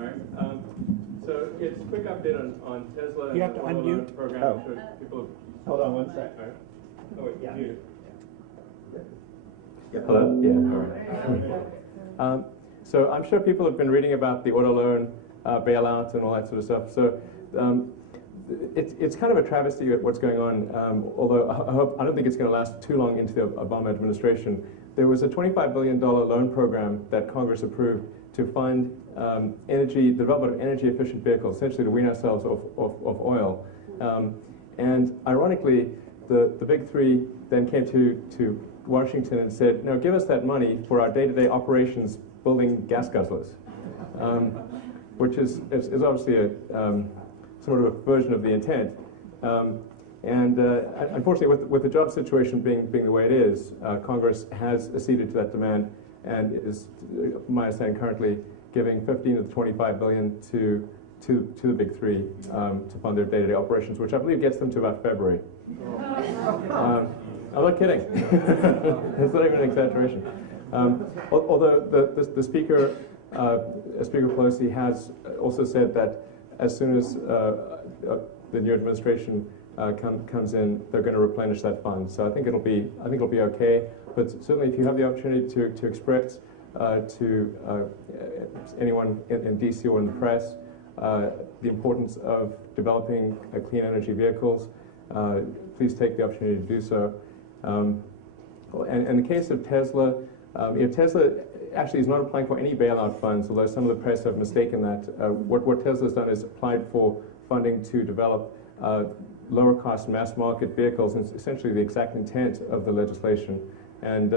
All right. So it's a quick update on Tesla. You have to unmute. Program. Oh. So people. Hold on one sec. All right. Oh wait, Yeah. mute. Hello. Yeah. All right. So I'm sure people have been reading about the auto loan bailout and all that sort of stuff. So it's kind of a travesty at what's going on. Although I don't think it's going to last too long into the Obama administration. There was a $25 billion loan program that Congress approved to fund development of energy-efficient vehicles, essentially to wean ourselves off oil. And ironically, the big three then came to Washington and said, no, give us that money for our day-to-day operations building gas guzzlers, which is obviously a sort of a version of the intent. Unfortunately, with the job situation being the way it is, Congress has acceded to that demand and is, from my understanding, currently giving 15 of the 25 billion to the big three to fund their day-to-day operations, which I believe gets them to about February. I'm not kidding. It's not even an exaggeration. Although the Speaker, Speaker Pelosi, has also said that as soon as the new administration comes in, they're going to replenish that fund. So I think it'll be okay. But certainly, if you have the opportunity to express to anyone in DC or in the press the importance of developing clean energy vehicles, please take the opportunity to do so. And in the case of Tesla, Tesla actually is not applying for any bailout funds, although some of the press have mistaken that. What Tesla's done is applied for funding to develop lower-cost mass-market vehicles, and it's essentially the exact intent of the legislation. And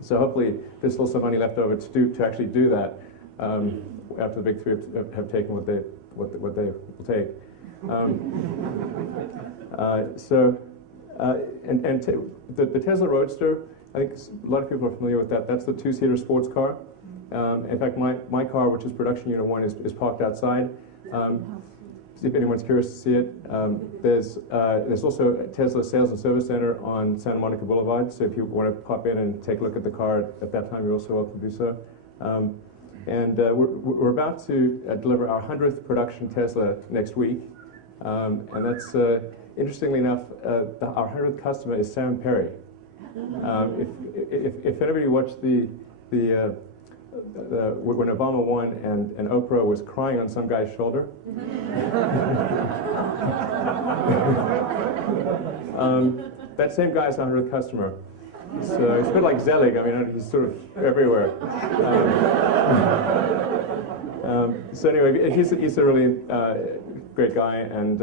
so hopefully there's still some money left over to actually do that after the big three have taken what they will take. The Tesla Roadster, I think a lot of people are familiar with that. That's the two-seater sports car. In fact, my car, which is production unit 1, is parked outside. See if anyone's curious to see it. There's also a Tesla Sales and Service Center on Santa Monica Boulevard, so if you want to pop in and take a look at the car at that time, you're also welcome to do so. We're about to deliver our 100th production Tesla next week, and that's, interestingly enough, our 100th customer is Sam Perry. If anybody watched when Obama won and Oprah was crying on some guy's shoulder, that same guy's our 100th customer. So it's a bit like Zelig. I mean, he's sort of everywhere. So anyway, he's a really great guy and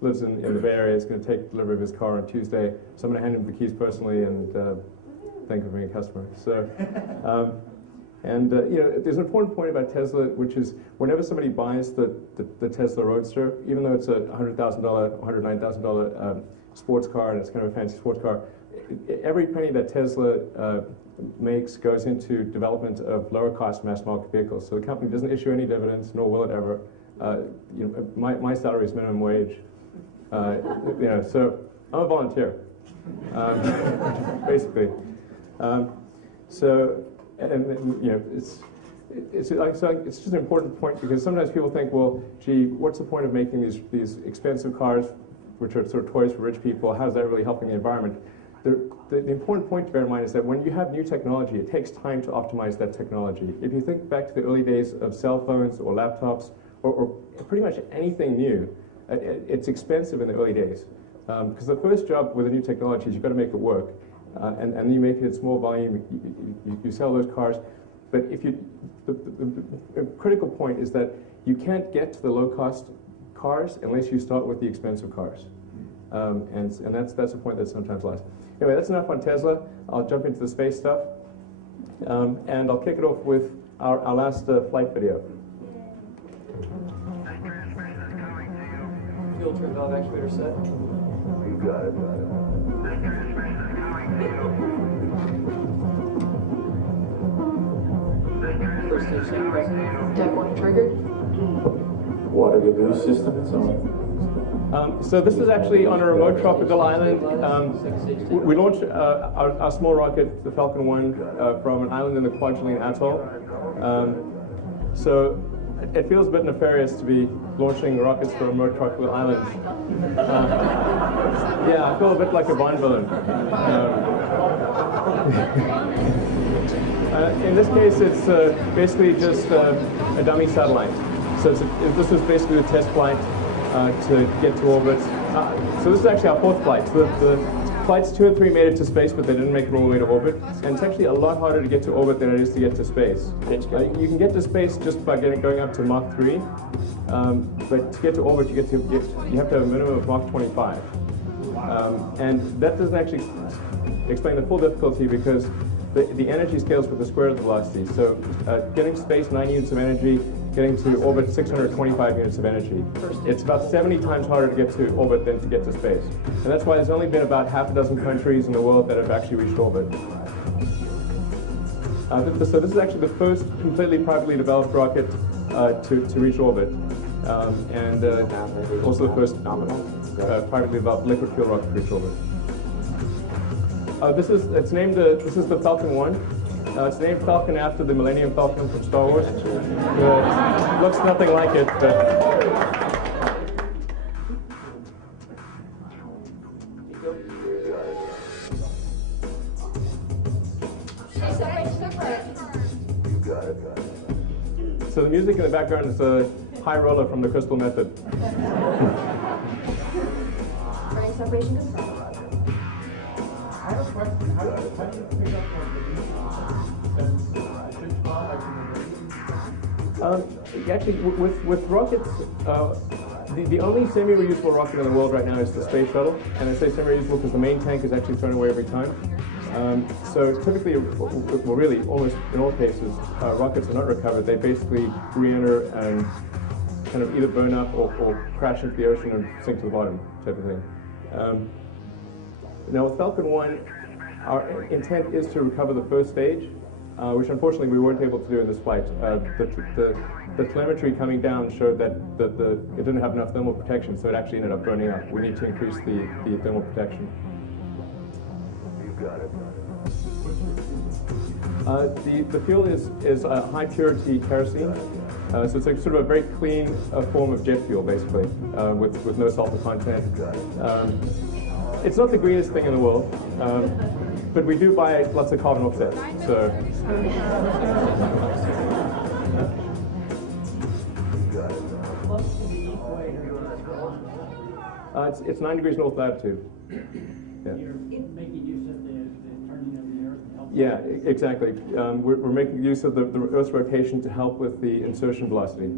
lives in the Bay Area. He's going to take delivery of his car on Tuesday. So I'm going to hand him the keys personally and thank him for being a customer. So. There's an important point about Tesla, which is whenever somebody buys the Tesla Roadster, even though it's a $100,000, $109,000 sports car, and it's kind of a fancy sports car, every penny that Tesla makes goes into development of lower-cost mass-market vehicles. So the company doesn't issue any dividends, nor will it ever. My salary is minimum wage. So I'm a volunteer, basically. It's just an important point because sometimes people think, well, gee, what's the point of making these expensive cars, which are sort of toys for rich people? How's that really helping the environment? The important point to bear in mind is that when you have new technology, it takes time to optimize that technology. If you think back to the early days of cell phones or laptops or pretty much anything new, it's expensive in the early days because the first job with a new technology is you've got to make it work. And then you make it in small volume, you sell those cars. But the critical point is that you can't get to the low-cost cars unless you start with the expensive cars. And that's a point that's sometimes lost. Anyway, that's enough on Tesla. I'll jump into the space stuff. And I'll kick it off with our last flight video. Fuel trim valve actuator set. You got it. First stage sequence. Deck 1 triggered. Water boost system, it's on. So this is actually on a remote tropical island. We launched our small rocket, the Falcon 1, from an island in the Kwajalein Atoll. So it feels a bit nefarious to be launching rockets for remote tropical islands. Yeah, I feel a bit like a Bond villain. In this case, it's basically just a dummy satellite. So this is basically the test flight to get to orbit. So this is actually our fourth flight. So the flights 2 and 3 made it to space, but they didn't make it all the way to orbit. And it's actually a lot harder to get to orbit than it is to get to space. You can get to space just by going up to Mach 3, but to get to orbit, you have to have a minimum of Mach 25. And that doesn't actually explain the full difficulty because the energy scales with the square of the velocity. So getting to space, 9 units of energy, getting to orbit, 625 units of energy. It's about 70 times harder to get to orbit than to get to space. And that's why there's only been about half a dozen countries in the world that have actually reached orbit. So this is actually the first completely privately developed rocket to reach orbit. And also the first privately developed liquid fuel rocket to reach orbit. This is the Falcon 1. It's named Falcon after the Millennium Falcon from Star Wars. Looks nothing like it, but so the music in the background is a high roller from the Crystal Method. Running separation control. I have a question. How do you pick up Actually, with rockets, the only semi-reusable rocket in the world right now is the space shuttle. And I say semi-reusable because the main tank is actually thrown away every time. So typically, well really, almost in all cases, rockets are not recovered. They basically re-enter and kind of either burn up or crash into the ocean and sink to the bottom, type of thing. Now with Falcon 1, our intent is to recover the first stage, which unfortunately we weren't able to do in this flight. The telemetry coming down showed that it didn't have enough thermal protection, so it actually ended up burning up. We need to increase the thermal protection. The fuel is high purity kerosene, so it's like sort of a very clean form of jet fuel, basically, with no sulfur content. It's not the greenest thing in the world, but we do buy lots of carbon offsets. So. It's 9 degrees north latitude. Yeah. You're making use of the turning of the Earth to help? Yeah, exactly. We're making use of the Earth's rotation to help with the insertion velocity.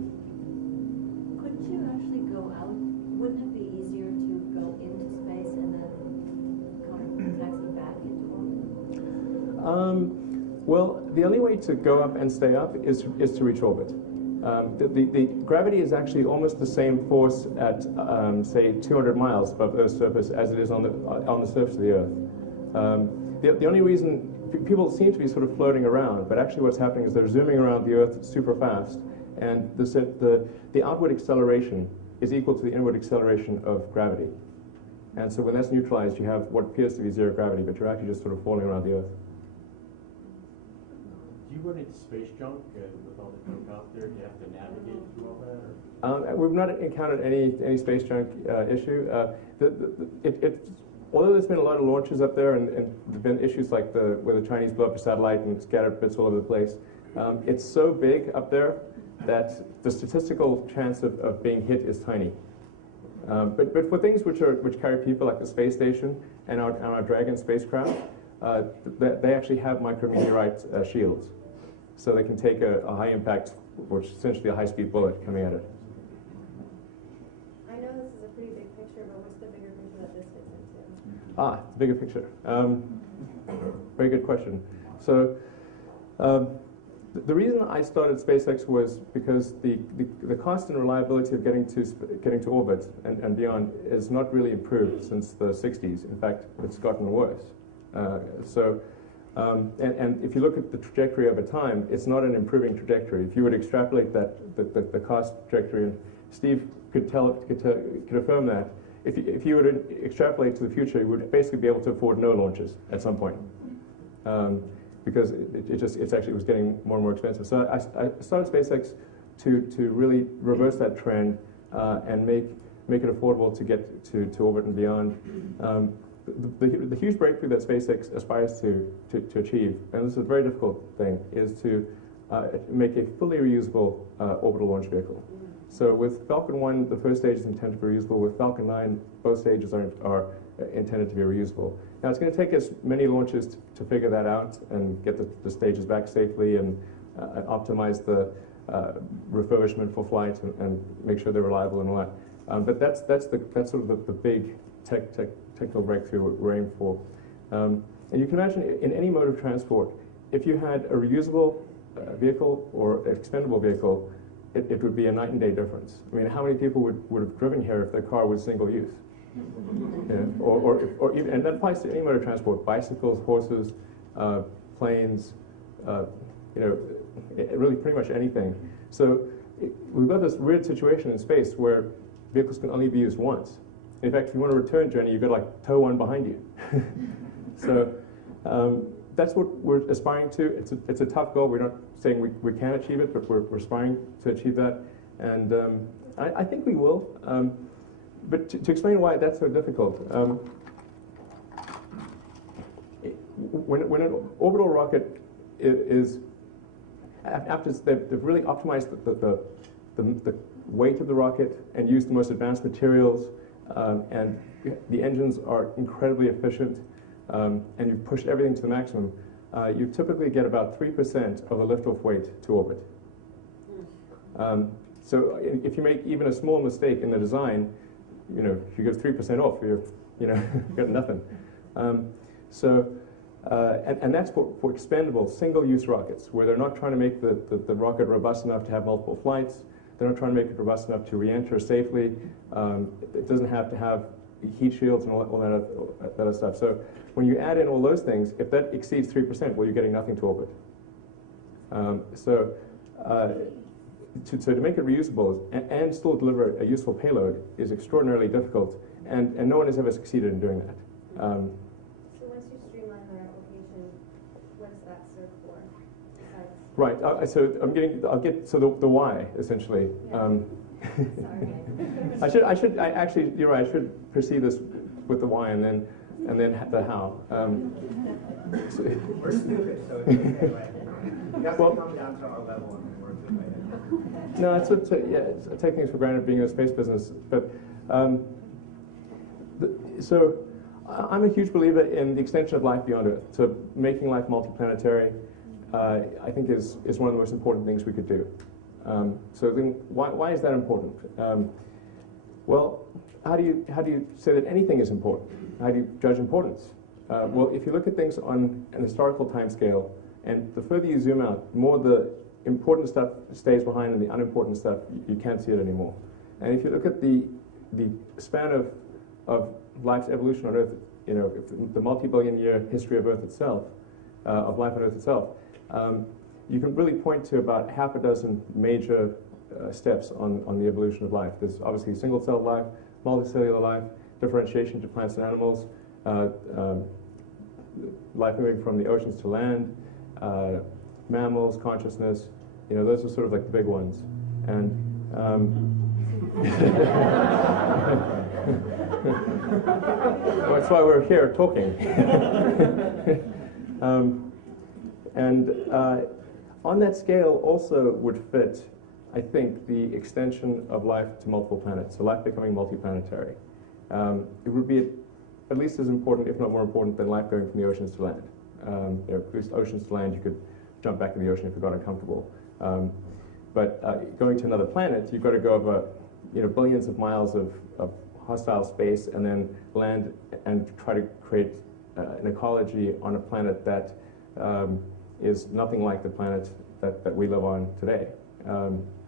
Couldn't you actually go out? Wouldn't it be easier to go into space and then come taxi back into orbit? Well, the only way to go up and stay up is to reach orbit. The gravity is actually almost the same force at, say, 200 miles above Earth's surface as it is on the surface of the Earth. The only reason people seem to be sort of floating around, but actually what's happening is they're zooming around the Earth super fast, and the outward acceleration is equal to the inward acceleration of gravity. And so when that's neutralized, you have what appears to be zero gravity, but you're actually just sort of falling around the Earth. Do you run into space junk with all the junk out there? Do you have to navigate through all that? Or? We've not encountered any space junk issue. Although there's been a lot of launches up there, and there have been issues like where the Chinese blew up a satellite and scattered bits all over the place, it's so big up there that the statistical chance of being hit is tiny. But for things which carry people, like the space station and our Dragon spacecraft, they actually have micrometeorite shields, so they can take a high impact, which is essentially a high-speed bullet coming at it. I know this is a pretty big picture, but what's the bigger picture that this fits into? The bigger picture. Very good question. So the reason I started SpaceX was because the cost and reliability of getting to orbit and beyond is not really improved since the 60s. In fact, it's gotten worse. And if you look at the trajectory over time, it's not an improving trajectory. If you would extrapolate the cost trajectory, and Steve could affirm that, if you were to extrapolate to the future, you would basically be able to afford no launches at some point, because it was getting more and more expensive. So I started SpaceX to really reverse that trend and make it affordable to get to orbit and beyond. The huge breakthrough that SpaceX aspires to achieve, and this is a very difficult thing, is to make a fully reusable orbital launch vehicle. So with Falcon 1, the first stage is intended to be reusable. With Falcon 9, both stages are intended to be reusable. Now, it's going to take us many launches to figure that out and get the stages back safely and optimize the refurbishment for flight and make sure they're reliable and all that. But that's sort of the big technical breakthrough we're aiming for. And you can imagine in any mode of transport, if you had a reusable vehicle or expendable vehicle, it would be a night and day difference. I mean, how many people would have driven here if their car was single use? Yeah. Or even, and that applies to any mode of transport: bicycles, horses, planes, really pretty much anything. So we've got this weird situation in space where vehicles can only be used once. In fact, if you want a return journey, you've got to like tow one behind you. So that's what we're aspiring to. It's a tough goal. We're not saying we can achieve it, but we're aspiring to achieve that. And I think we will. But to explain why that's so difficult, when an orbital rocket is, after they've really optimized the weight of the rocket and used the most advanced materials, and the engines are incredibly efficient, and you've pushed everything to the maximum, you typically get about 3% of the liftoff weight to orbit. So if you make even a small mistake in the design, if you give 3% off, you've got nothing. And that's for expendable single-use rockets, where they're not trying to make the rocket robust enough to have multiple flights. They're not trying to make it robust enough to re-enter safely. It doesn't have to have heat shields and all that other stuff. So when you add in all those things, if that exceeds 3%, well, you're getting nothing to orbit. So to make it reusable and still deliver a useful payload is extraordinarily difficult, and no one has ever succeeded in doing that. So once you streamline the application, what does that serve for? Right. So I'll get to the why essentially. Yeah. Actually, you're right. I should proceed this with the why and then the how. We're stupid, so it's okay, right? You have to come down to our level and work with it. No, I take things for granted being in the space business. But so I'm a huge believer in the extension of life beyond Earth. So making life multiplanetary, I think is one of the most important things we could do. So then why is that important? Well, how do you say that anything is important? How do you judge importance? Well, if you look at things on an historical time scale, and the further you zoom out, more the important stuff stays behind and the unimportant stuff, you can't see it anymore. And if you look at the span of life's evolution on Earth, the multi-billion year history of Earth itself, of life on Earth itself, you can really point to about half a dozen major steps on the evolution of life. There's obviously single-celled life, multicellular life, differentiation to plants and animals, life moving from the oceans to land, mammals, consciousness. Those are sort of like the big ones. And that's why we're here talking. On that scale also would fit, I think, the extension of life to multiple planets, so life becoming multiplanetary. It would be at least as important, if not more important, than life going from the oceans to land. At least oceans to land, you could jump back in the ocean if you got uncomfortable. But going to another planet, you've got to go over billions of miles of hostile space and then land and try to create an ecology on a planet that is nothing like the planet that we live on today.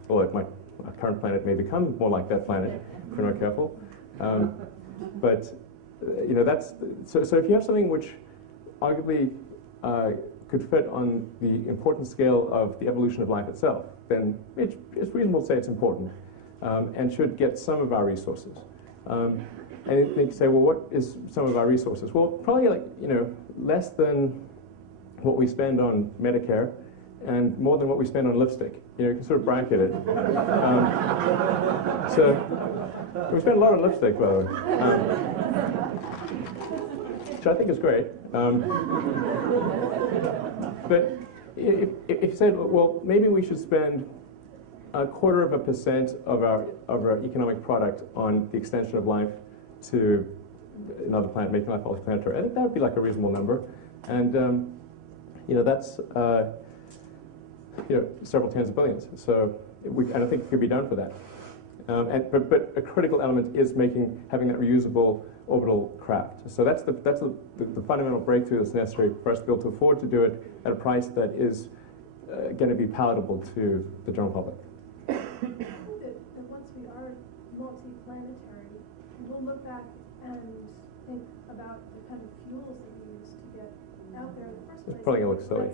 Although our current planet may become more like that planet if we're not careful. But that's so if you have something which arguably could fit on the important scale of the evolution of life itself, then it's reasonable to say it's important and should get some of our resources. And then you say, well, what is some of our resources? Well, probably less than what we spend on Medicare and more than what we spend on lipstick. you can sort of bracket it. So we spent a lot on lipstick, by the way, which I think is great. But if you said, well, maybe we should spend 0.25% of our economic product on the extension of life to another planet, making life planetary. I think that would be like a reasonable number, and that's several tens of billions. So and I think it could be done for that. But a critical element is having that reusable orbital craft. So that's the fundamental breakthrough that's necessary for us to be able to afford to do it at a price that is going to be palatable to the general public. I think that once we are multi-planetary, we'll look back and think about the kind of fuels that we use to get out there in the first place. It's probably going to look silly.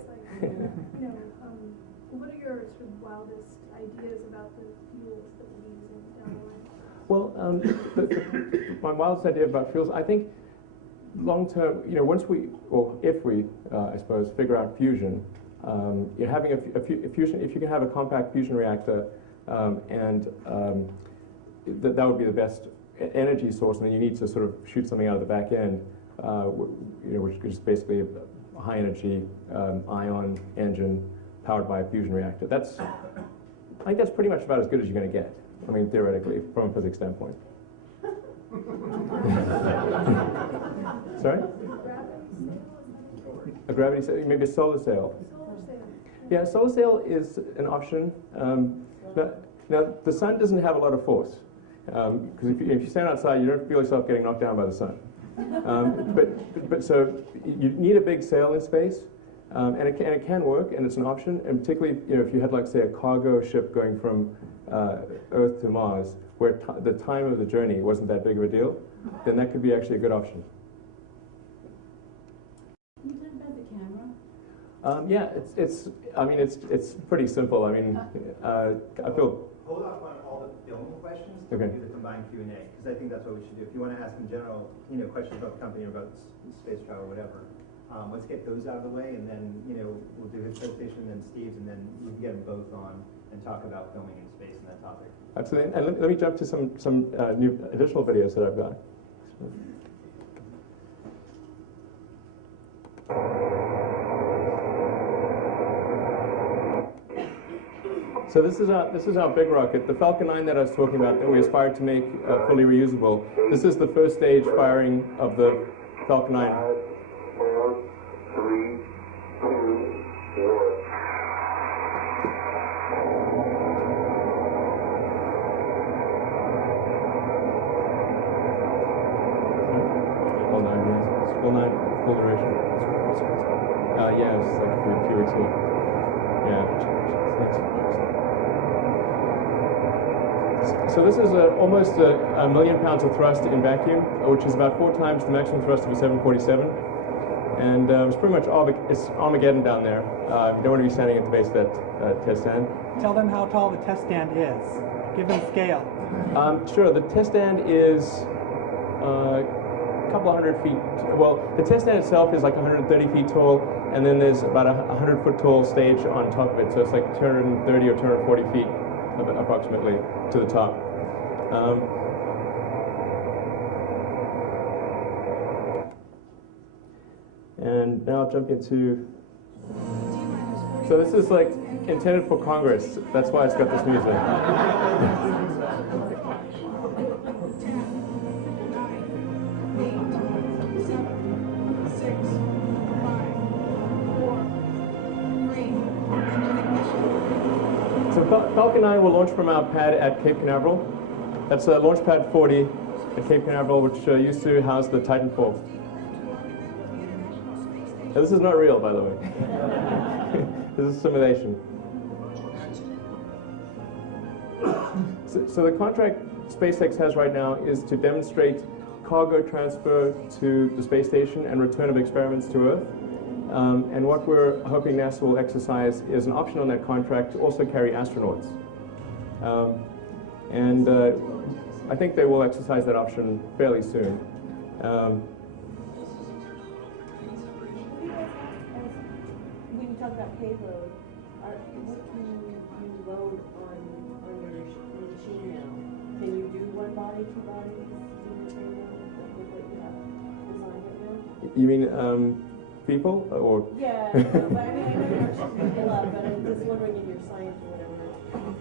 What are your sort of wildest ideas about the fuels that we'll be using down the line? Well, my wildest idea about fuels, I think long term, once we, or if we, I suppose, figure out fusion, you're having a fusion, if you can have a compact fusion reactor, that would be the best energy source, and then you need to sort of shoot something out of the back end, which is basically a high energy ion engine powered by a fusion reactor. I think that's pretty much about as good as you're going to get. I mean, theoretically, from a physics standpoint. Sorry? A gravity sail, maybe a solar sail. Yeah, a solar sail is an option. Now, the sun doesn't have a lot of force, because if you stand outside, you don't feel yourself getting knocked down by the sun. But so you need a big sail in space, and it can work, and it's an option. And particularly, if you had, like, say, a cargo ship going from Earth to Mars, where the time of the journey wasn't that big of a deal, then that could be actually a good option. Can you talk about the camera? Yeah, it's pretty simple. I mean, I feel. Hold off on all the film questions. Okay. Do the combined Q&A, because I think that's what we should do. If you want to ask them general, questions about the company or about space travel or whatever, let's get those out of the way, and then we'll do his presentation, and then Steve's, and then we can get them both on and talk about filming in space and that topic. Absolutely. And let me jump to some new additional videos that I've got. So this is our big rocket, the Falcon 9 that I was talking about, that we aspired to make fully reusable. This is the first stage firing of the Falcon 9. 5, 4, 3, 2, 1. All 9 years. Full 9, full duration. Yeah, it's like a few weeks ago. Yeah. So this is almost a million pounds of thrust in vacuum, which is about 4 times the maximum thrust of a 747. And it's pretty much it's Armageddon down there. You don't want to be standing at the base of that test stand. Tell them how tall the test stand is. Give them scale. Sure, the test stand is a couple of hundred feet. Well, the test stand itself is like 130 feet tall, and then there's about a 100-foot tall stage on top of it. So it's like 230 or 240 feet approximately to the top. And now I'll jump into. So this is like intended for Congress. That's why it's got this music. So Falcon 9 will launch from our pad at Cape Canaveral. That's launch pad 40 at Cape Canaveral, which used to house the Titan IV. Now, this is not real, by the way. This is simulation. So the contract SpaceX has right now is to demonstrate cargo transfer to the space station and return of experiments to Earth. And what we're hoping NASA will exercise is an option on that contract to also carry astronauts. I think they will exercise that option fairly soon. When you talk about payload, what can you use load on your machine now? Can you do one body, two bodies, with what you have designed right now? You mean people or? Yeah, but I mean, I know you're not shooting people up, but I'm just wondering in your science or whatever,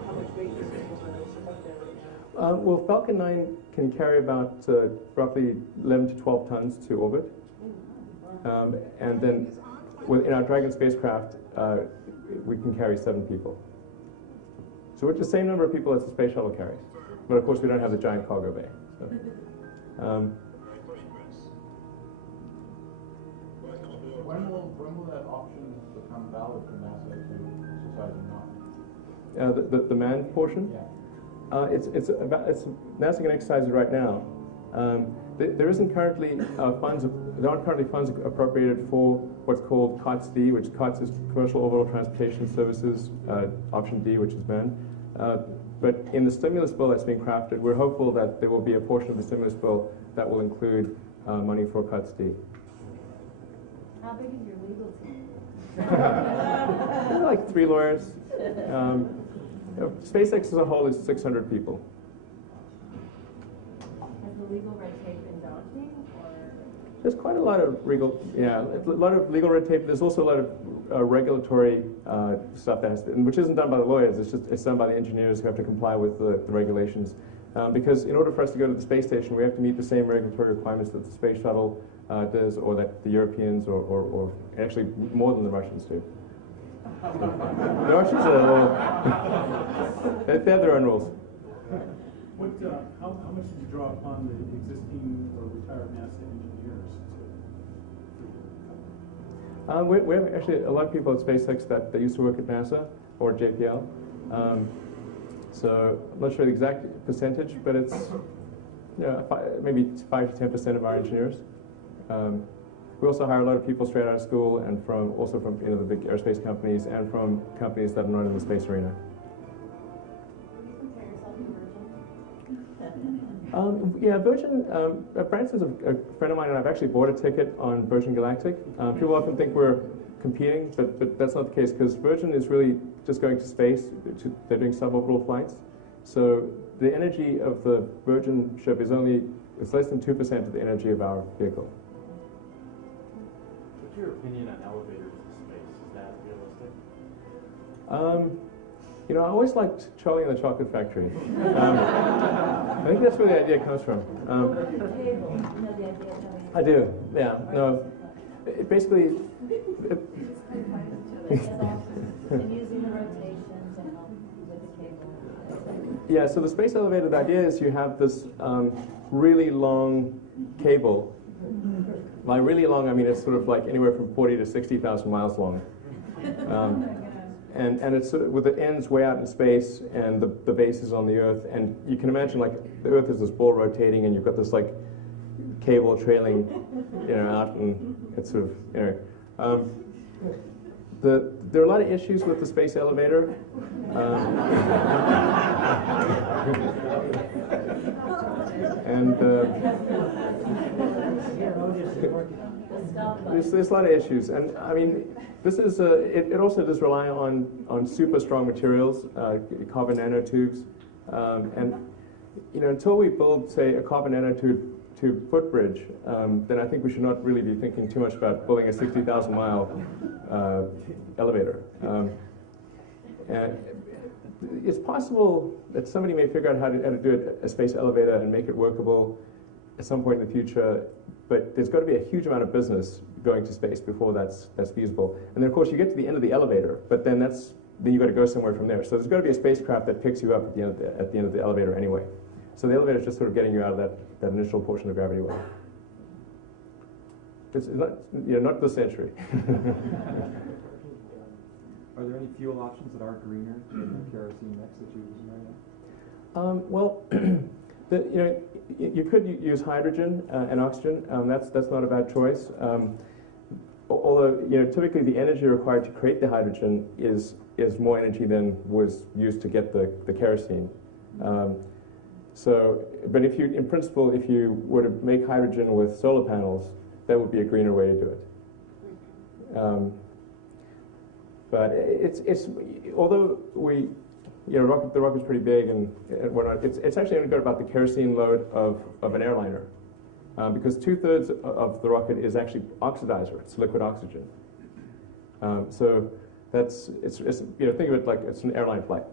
how much weight you're able to ship up there right now. Well, Falcon 9 can carry about roughly 11 to 12 tons to orbit. And then in our Dragon spacecraft, we can carry 7 people. So it's the same number of people as the space shuttle carries. But of course, we don't have the giant cargo bay. So, when will that option become valid for NASA to exercise or not? the manned portion? Yeah. It's NASA can exercise it right now. There isn't currently there aren't currently funds appropriated for what's called COTS-D, which COTS is Commercial Orbital Transportation Services, option D, which is manned. But in the stimulus bill that's being crafted, we're hopeful that there will be a portion of the stimulus bill that will include money for COTS-D. How big is your legal team? Like 3 lawyers. SpaceX as a whole is 600 people. Has the legal red tape been daunting, or? There's quite a lot of legal red tape. There's also a lot of regulatory stuff that has to, which isn't done by the lawyers. It's done by the engineers who have to comply with the regulations. Because in order for us to go to the space station, we have to meet the same regulatory requirements that the space shuttle does, or that the Europeans, or actually more than the Russians do. The Russians are they have their own rules. How much did you draw upon the existing or retired NASA engineers? We have actually a lot of people at SpaceX that used to work at NASA or JPL. So I'm not sure the exact percentage, but it's maybe 5 to 10% of our engineers. We also hire a lot of people straight out of school and from the big aerospace companies and from companies that are not in the space arena. Virgin, Branson's a friend of mine, and I've actually bought a ticket on Virgin Galactic. People often think we're competing, but that's not the case, because Virgin is really just going to space. They're doing suborbital flights. So the energy of the Virgin ship is less than 2% of the energy of our vehicle. What's your opinion on elevators in space? Is that realistic? I always liked Charlie and the Chocolate Factory. I think that's where the idea comes from. I do, yeah. No, basically... And using the rotation to help with the cable. Yeah, so the space elevator, the idea is you have this really long cable. By really long, I mean it's sort of like anywhere from 40 to 60,000 miles long. And it's with the ends way out in space, and the base is on the Earth. And you can imagine, like, the Earth is this ball rotating, and you've got this, like, cable trailing, out, and it's sort of, anyway. There are a lot of issues with the space elevator. There's a lot of issues, and I mean, this is it also does rely on super strong materials, carbon nanotubes, and until we build, say, a carbon nanotube footbridge, then I think we should not really be thinking too much about building a 60,000 mile elevator. And it's possible that somebody may figure out how to do a space elevator and make it workable at some point in the future, but there's got to be a huge amount of business going to space before that's feasible. And then, of course, you get to the end of the elevator, but then you've got to go somewhere from there. So there's got to be a spacecraft that picks you up at the end of the elevator anyway. So the elevator is just sort of getting you out of that initial portion of the gravity well. It's not this century. Are there any fuel options that are greener than the kerosene mix that you're using right now? Well, you could use hydrogen and oxygen. That's not a bad choice. Although typically the energy required to create the hydrogen is more energy than was used to get the kerosene. But in principle, if you were to make hydrogen with solar panels, that would be a greener way to do it. But although you know, the rocket's pretty big and whatnot. It's actually only got about the kerosene load of an airliner, because 2/3 of the rocket is actually oxidizer. It's liquid oxygen. So it's you know, think of it like it's an airline flight.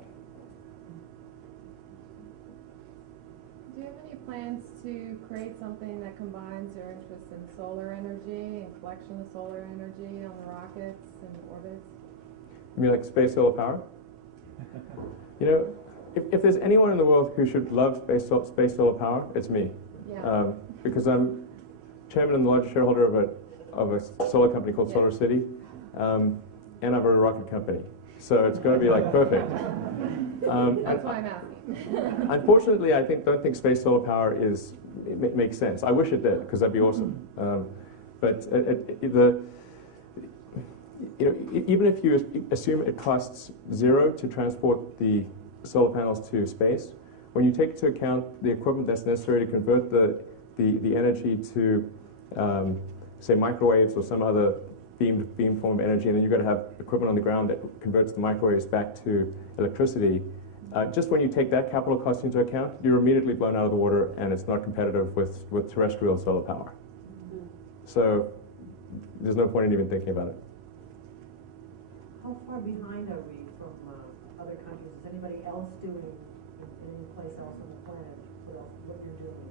Do you have any plans to create something that combines your interest in solar energy and collection of solar energy on the rockets and orbits? You mean like space solar power? You know, if there's anyone in the world who should love space solar power, it's me. Yeah. Because I'm chairman and the largest shareholder of a solar company called Solar City, and I have a rocket company. So it's going to be like perfect. That's why I'm asking. Unfortunately, I don't think space solar power makes sense. I wish it did, because that'd be awesome. But you know, even if you assume it costs $0 to transport the solar panels to space, when you take into account the equipment that's necessary to convert the energy to, say, microwaves or some other beam form of energy, and then you've got to have equipment on the ground that converts the microwaves back to electricity. Just when you take that capital cost into account, you're immediately blown out of the water, and it's not competitive with terrestrial solar power. So there's no point in even thinking about it. How far behind are we from other countries? Is anybody else doing in any place else on the planet what you're doing?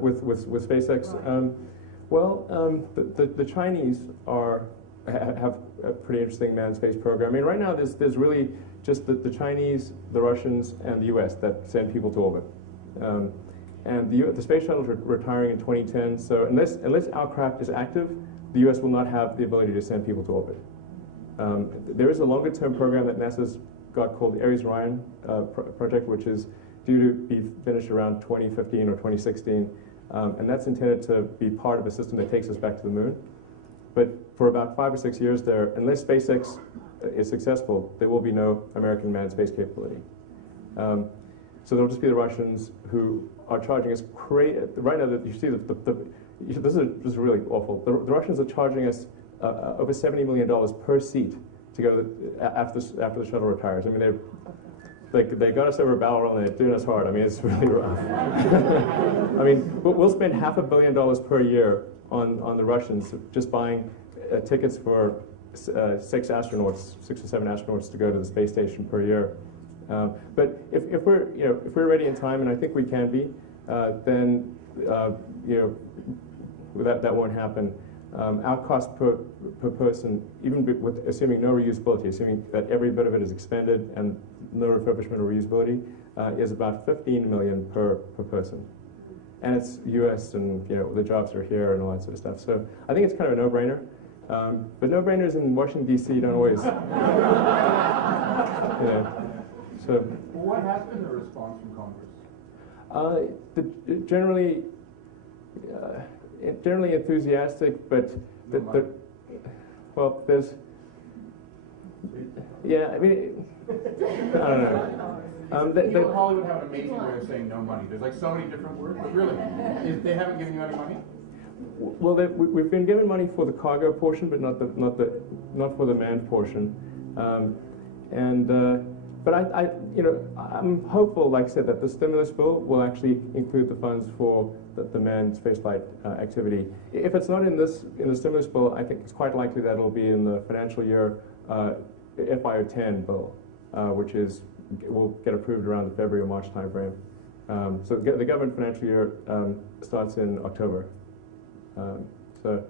With SpaceX? Right. The Chinese have a pretty interesting manned space program. I mean, right now there's really just the Chinese, the Russians, and the U.S. that send people to orbit. And the space shuttle is retiring in 2010. So unless our craft is active, the U.S. will not have the ability to send people to orbit. There is a longer-term program that NASA's got called the Ares-Orion project, which is due to be finished around 2015 or 2016, and that's intended to be part of a system that takes us back to the moon. But for about 5 or 6 years there, unless SpaceX is successful, there will be no American manned space capability. So there'll just be the Russians who are charging us crazy. Right now, you see this is really awful. The Russians are charging us over $70 million per seat to go after the shuttle retires. I mean, they got us over a barrel roll and they're doing us hard. I mean, it's really rough. I mean, we'll spend $500 million per year on the Russians just buying tickets for 6 or 7 astronauts to go to the space station per year. But if we're ready in time, and I think we can be, then that won't happen. Our cost per person, even with assuming no reusability, assuming that every bit of it is expended and no refurbishment or reusability, is about $15 million per person. And it's U.S. and the jobs are here and all that sort of stuff. So I think it's kind of a no-brainer. But no-brainers in Washington D.C. don't always. So. What has been the response from Congress? Generally enthusiastic, but there's. Yeah, I mean, I don't know. Hollywood have an amazing way of saying no money. There's like so many different words, but really, they haven't given you any money? Well, we've been given money for the cargo portion, but not for the manned portion. But I'm hopeful, like I said, that the stimulus bill will actually include the funds for the manned spaceflight activity. If it's not in the stimulus bill, I think it's quite likely that it'll be in the financial year FY10 bill, which will get approved around the February or March timeframe. So the government financial year starts in October. So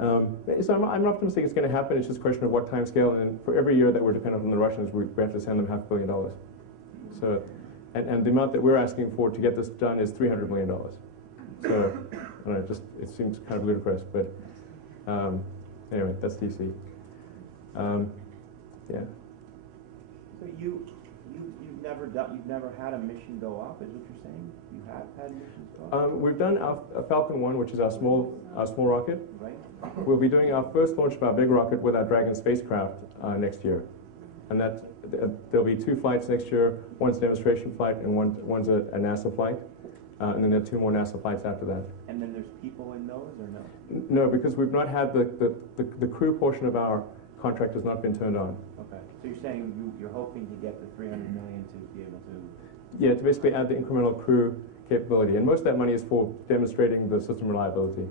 I'm optimistic it's going to happen. It's just a question of what time scale. And for every year that we're dependent on the Russians, we have to send them $500 million. So, and the amount that we're asking for to get this done is $300 million. So, I don't know, it seems kind of ludicrous, but anyway, that's DC. Yeah. So you've never had a mission go up, is what you're saying? You have had missions go up? We've done a Falcon 1, which is our small rocket. Right. We'll be doing our first launch of our big rocket with our Dragon spacecraft next year, and there'll be 2 flights next year. One's a demonstration flight, and one's a NASA flight, and then there are 2 more NASA flights after that. And then there's people in those, or no? No, because we've not had the crew portion of our contract has not been turned on. Okay. So you're saying you're hoping to get the 300 million to be able to... Yeah, to basically add the incremental crew capability. And most of that money is for demonstrating the system reliability.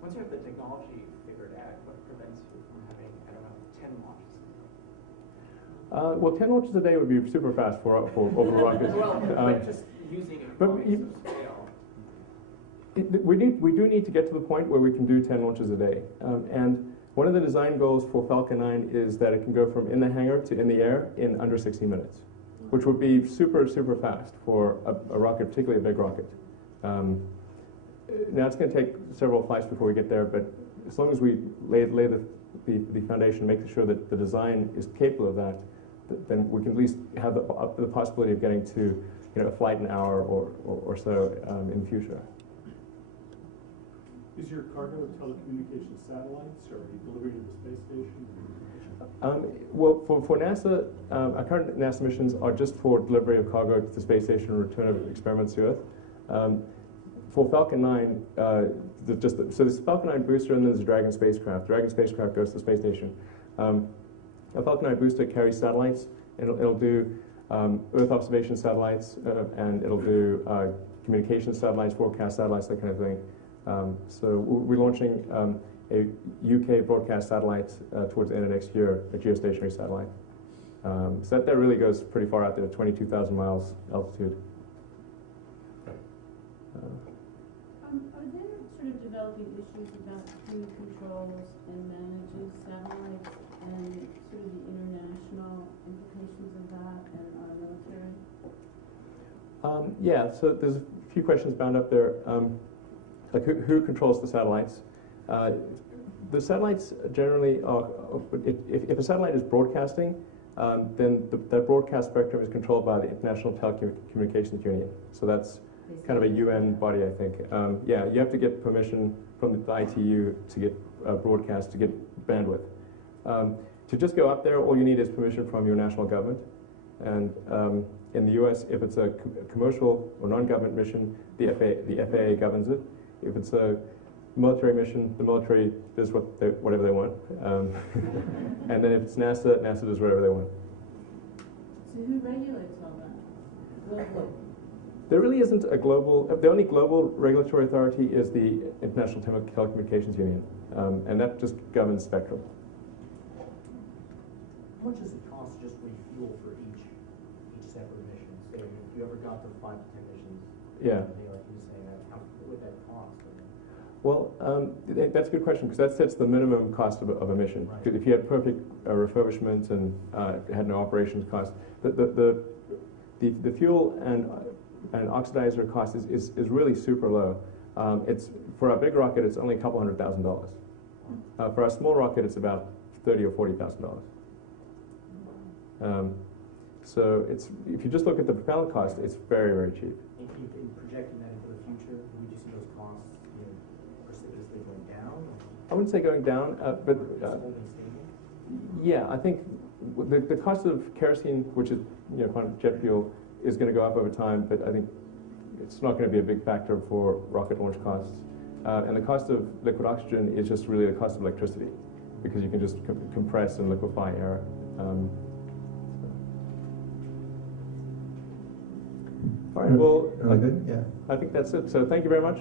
Once you have the technology figured out, what prevents you from having, I don't know, 10 launches? Well, 10 launches a day would be super fast for orbital rockets. Well, but just using economies of scale. We do need to get to the point where we can do 10 launches a day. And one of the design goals for Falcon 9 is that it can go from in the hangar to in the air in under 60 minutes, which would be super, super fast for a rocket, particularly a big rocket. Now, it's going to take several flights before we get there, but as long as we lay the foundation, making sure that the design is capable of that, then we can at least have the possibility of getting to a flight an hour or so in the future. Is your cargo telecommunications satellites or delivery to the space station? Well, for NASA, our current NASA missions are just for delivery of cargo to the space station and return of experiments to Earth. For Falcon 9, so there's Falcon 9 booster and then there's a Dragon spacecraft. Dragon spacecraft goes to the space station. A Falcon 9 booster carries satellites. It'll do Earth observation satellites, and it'll do communication satellites, broadcast satellites, that kind of thing. So we're launching a UK broadcast satellite towards the end of next year, a geostationary satellite. So that really goes pretty far out there, 22,000 miles altitude. Are there sort of developing issues about who controls and manages satellites and sort of the international implications of that and our military? Yeah, so there's a few questions bound up there. Like who controls the satellites? The satellites generally are, if a satellite is broadcasting, then that broadcast spectrum is controlled by the International Telecommunications Union. So that's kind of a UN body, I think. Yeah, you have to get permission from the ITU to get broadcast, to get bandwidth. To just go up there, all you need is permission from your national government. And in the US, if it's a commercial or non-government mission, the FAA governs it. If it's a military mission, the military does whatever they want. And then if it's NASA, NASA does whatever they want. So who regulates all that globally? There really isn't a global, the only global regulatory authority is the International Telecommunications Union, and that just governs spectrum. How much does it cost just refuel for each separate mission? Say, if you ever got to 5 to 10 missions, yeah. Like you were saying, what would that cost? Well, that's a good question, because that sets the minimum cost of a mission. Right. If you had perfect refurbishment and had no operations cost, the fuel and oxidizer cost is really super low. It's for a big rocket, it's only a couple $100,000. For a small rocket, it's about $30,000 or $40,000. So it's, if you just look at the propellant cost, it's very, very cheap. In projecting that into the future, would you see those costs precipitously going down? I wouldn't say going down, but yeah, I think the cost of kerosene, which is kind of jet fuel, is going to go up over time, but I think it's not going to be a big factor for rocket launch costs. And the cost of liquid oxygen is just really the cost of electricity, because you can just compress and liquefy air. All right, well, good? Yeah. I think that's it. So thank you very much.